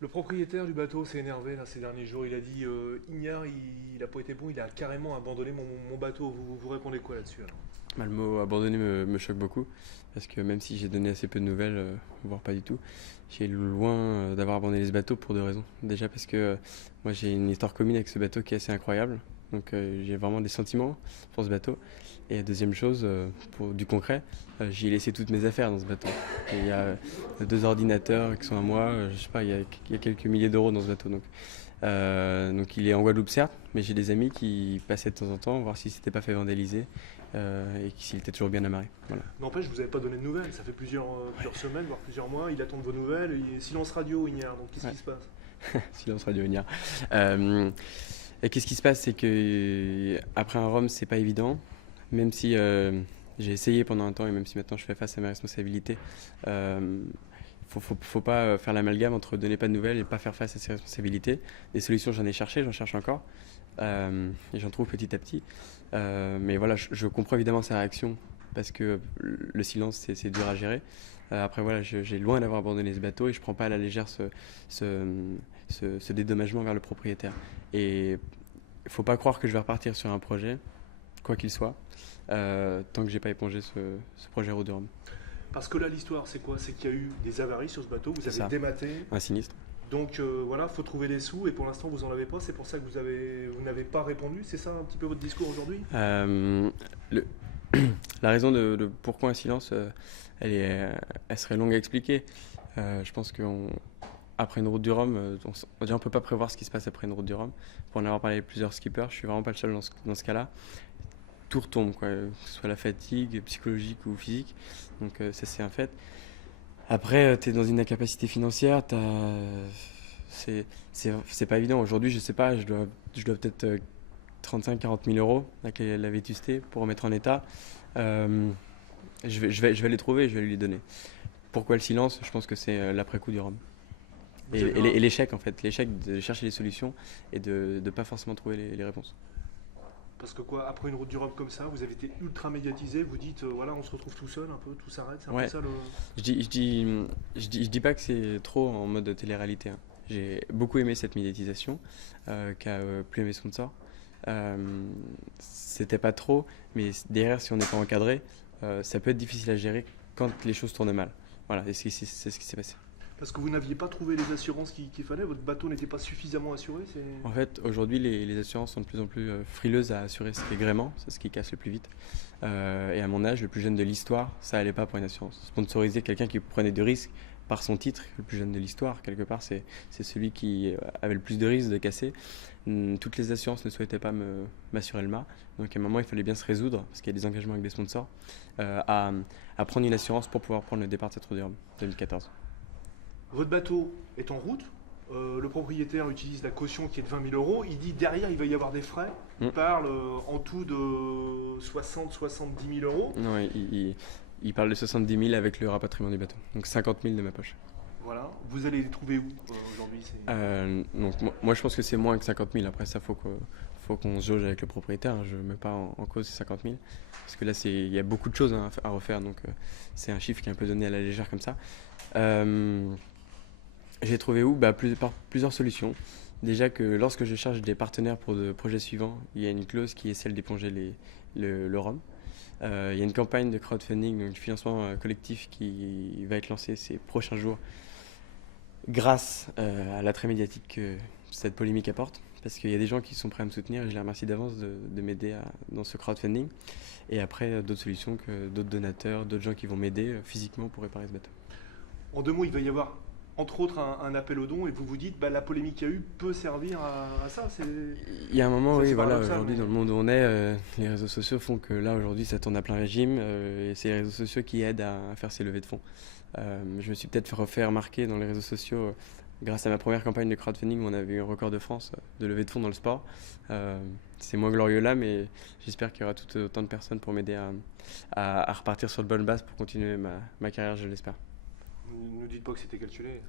Le propriétaire du bateau s'est énervé là, ces derniers jours. Il a dit Ignare, il a pas été bon, il a carrément abandonné mon bateau. Vous répondez quoi là-dessus alors? Bah, le mot abandonné me choque beaucoup, parce que même si j'ai donné assez peu de nouvelles, voire pas du tout, j'ai loin d'avoir abandonné ce bateau pour deux raisons. Déjà parce que moi j'ai une histoire commune avec ce bateau qui est assez incroyable, donc j'ai vraiment des sentiments pour ce bateau. Et deuxième chose, pour du concret, j'y ai laissé toutes mes affaires dans ce bateau. Et il y a deux ordinateurs qui sont à moi, je sais pas, il y a quelques milliers d'euros dans ce bateau. Donc il est en Guadeloupe certes, mais j'ai des amis qui passaient de temps en temps voir si c'était pas fait vandaliser et s'il était toujours bien amarré. Voilà. N'empêche, vous n'avez pas donné de nouvelles. Ça fait plusieurs semaines, voire plusieurs mois. Il attend de vos nouvelles. Silence radio, Ignare. Donc qu'est-ce Ouais. qui se passe? Silence radio Ignare. Euh, et qu'est-ce qui se passe, c'est que après un rhum, c'est pas évident, même si j'ai essayé pendant un temps et même si maintenant je fais face à mes responsabilités. Euh, faut pas faire l'amalgame entre donner pas de nouvelles et pas faire face à ses responsabilités. Des solutions, j'en ai cherché, j'en cherche encore. Et j'en trouve petit à petit. Mais voilà, je comprends évidemment sa réaction parce que le silence, c'est dur à gérer. Après, voilà, j'ai loin d'avoir abandonné ce bateau et je prends pas à la légère ce, ce dédommagement vers le propriétaire. Et il faut pas croire que je vais repartir sur un projet, quoi qu'il soit, tant que j'ai pas épongé ce projet Road du Rhum. Parce que là, l'histoire, c'est quoi? C'est qu'il y a eu des avaries sur ce bateau. Vous C'est avez ça, dématé. un sinistre. Donc voilà, faut trouver les sous. Et pour l'instant, vous en avez pas. C'est pour ça que vous n'avez pas répondu. C'est ça un petit peu votre discours aujourd'hui? Euh, le, la raison de pourquoi un silence, elle serait longue à expliquer. Je pense qu'après une route du Rhum, on ne peut pas prévoir ce qui se passe après une route du Rhum. Pour en avoir parlé avec plusieurs skippers, je suis vraiment pas le seul dans ce cas-là. Tout retombe, quoi, que ce soit la fatigue psychologique ou physique. Donc ça c'est un fait. Après, tu es dans une incapacité financière, c'est pas évident. Aujourd'hui, je sais pas, je dois peut-être 35 000 à 40 000 euros avec la vétusté pour remettre en état. Euh, je vais les trouver, je vais lui les donner. Pourquoi le silence? Je pense que c'est l'après-coup du rhum. Vous êtes Et l'échec en fait, l'échec de chercher les solutions et de ne pas forcément trouver les réponses. Parce que quoi, après une route du Rhum comme ça, vous avez été ultra médiatisé. Vous dites voilà, on se retrouve tout seul, un peu, tout s'arrête. C'est un peu Ouais, ça le. je dis pas que c'est trop en mode télé-réalité, hein. J'ai beaucoup aimé cette médiatisation qu'a plus aimé sponsor. C'était pas trop, mais derrière, si on n'est pas encadré, ça peut être difficile à gérer quand les choses tournent mal. Voilà, et c'est ce qui s'est passé. Parce que vous n'aviez pas trouvé les assurances qu'il fallait. Votre bateau n'était pas suffisamment assuré. C'est. En fait, aujourd'hui, les assurances sont de plus en plus frileuses à assurer ce qui est gréement, c'est ce qui casse le plus vite. Et à mon âge, le plus jeune de l'histoire, ça allait pas pour une assurance. Sponsoriser quelqu'un qui prenait de risques par son titre, le plus jeune de l'histoire, quelque part, c'est celui qui avait le plus de risques de casser. Toutes les assurances ne souhaitaient pas m'assurer le mât. Donc à un moment, il fallait bien se résoudre, parce qu'il y a des engagements avec des sponsors, à prendre une assurance pour pouvoir prendre le départ de cette Route du Rhum 2014. Votre bateau est en route. Le propriétaire utilise la caution qui est de 20 000 euros. Il dit derrière, il va y avoir des frais. Il Mm. parle en tout de 60-70 000 euros. Non, il parle de 70 000 avec le rapatriement du bateau. Donc 50 000 de ma poche. Voilà. Vous allez les trouver où aujourd'hui? Donc moi, je pense que c'est moins que 50 000. Après ça, faut qu'on se jauge avec le propriétaire, hein. Je ne mets pas en cause ces 50 000. Parce que là, il y a beaucoup de choses, hein, à refaire. Donc c'est un chiffre qui est un peu donné à la légère comme ça. Euh, j'ai trouvé où? Par plusieurs solutions. Déjà que lorsque je cherche des partenaires pour de projets suivants, il y a une clause qui est celle d'éponger le rhum. Il y a une campagne de crowdfunding, donc de financement collectif qui va être lancée ces prochains jours grâce à l'attrait médiatique que cette polémique apporte. Parce qu'il y a des gens qui sont prêts à me soutenir et je les remercie d'avance de m'aider dans ce crowdfunding. Et après, d'autres solutions, que d'autres donateurs, d'autres gens qui vont m'aider physiquement pour réparer ce bateau. En deux mots, il va y avoir entre autres un appel aux dons et vous vous dites la polémique qu'il y a eu peut servir à ça. Il y a un moment, oui, C'est voilà, paradoxal. aujourd'hui, Mais... dans le monde où on est, les réseaux sociaux font que là, aujourd'hui, ça tourne à plein régime et c'est les réseaux sociaux qui aident à faire ces levées de fonds. Je me suis peut-être fait remarquer dans les réseaux sociaux grâce à ma première campagne de crowdfunding où on avait eu un record de France de levée de fonds dans le sport. C'est moins glorieux là, mais j'espère qu'il y aura tout autant de personnes pour m'aider à repartir sur de bonnes bases pour continuer ma carrière, je l'espère. ne nous dites pas que c'était calculé.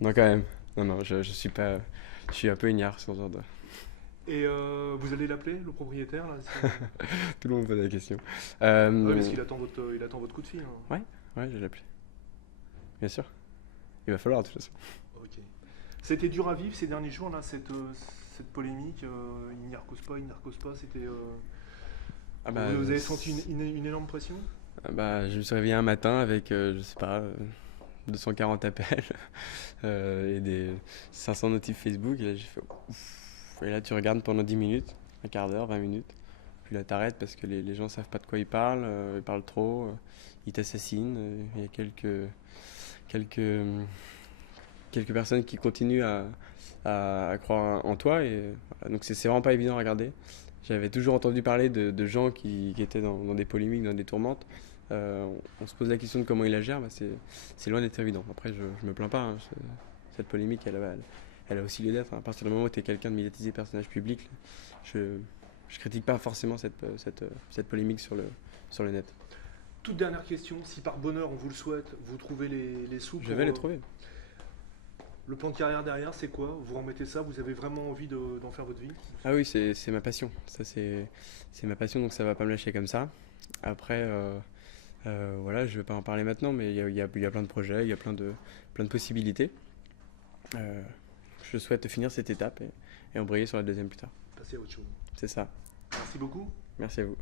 Non, quand même. Non, je suis pas. Je suis un peu ignare sur ce genre de. Et vous allez l'appeler, le propriétaire là, Tout le monde me pose la question. Oui, parce qu'il attend il attend votre coup de fil. Hein. Ouais, je vais l'appeler. Bien sûr. Il va falloir de toute façon. Ok. C'était dur à vivre ces derniers jours, là, cette polémique. Il n'y recose pas, il n'y recose pas. C'était. Ah bah, Vous avez senti une énorme pression? ah bah, je me suis réveillé un matin avec, je sais pas, 240 appels et des 500 notifs Facebook. Et là, j'ai fait ouf. Et là, tu regardes pendant 10 minutes, un quart d'heure, 20 minutes. Puis là, t'arrêtes parce que les gens savent pas de quoi ils parlent trop, ils t'assassinent. Il y a quelques, quelques personnes qui continuent à croire en toi. Et, voilà. Donc, c'est vraiment pas évident à regarder. J'avais toujours entendu parler de gens qui étaient dans des polémiques, dans des tourmentes. On se pose la question de comment ils la gèrent, bah c'est loin d'être évident. Après, je me plains pas, hein. Cette polémique, elle a aussi lieu d'être. À partir du moment où tu es quelqu'un de médiatisé, personnage public, je critique pas forcément cette polémique sur le net. Toute dernière question, si par bonheur on vous le souhaite, vous trouvez les sous Je vais les trouver. Le plan de carrière derrière, c'est quoi? Vous remettez ça? Vous avez vraiment envie d'en faire votre vie? Ah oui, c'est ma passion. Ça, c'est ma passion, donc ça va pas me lâcher comme ça. Après, voilà, je vais pas en parler maintenant, mais il y a plein de projets, il y a plein de possibilités. Euh, je souhaite finir cette étape et embrayer sur la deuxième plus tard. Passez à autre chose. C'est ça. Merci beaucoup. Merci à vous.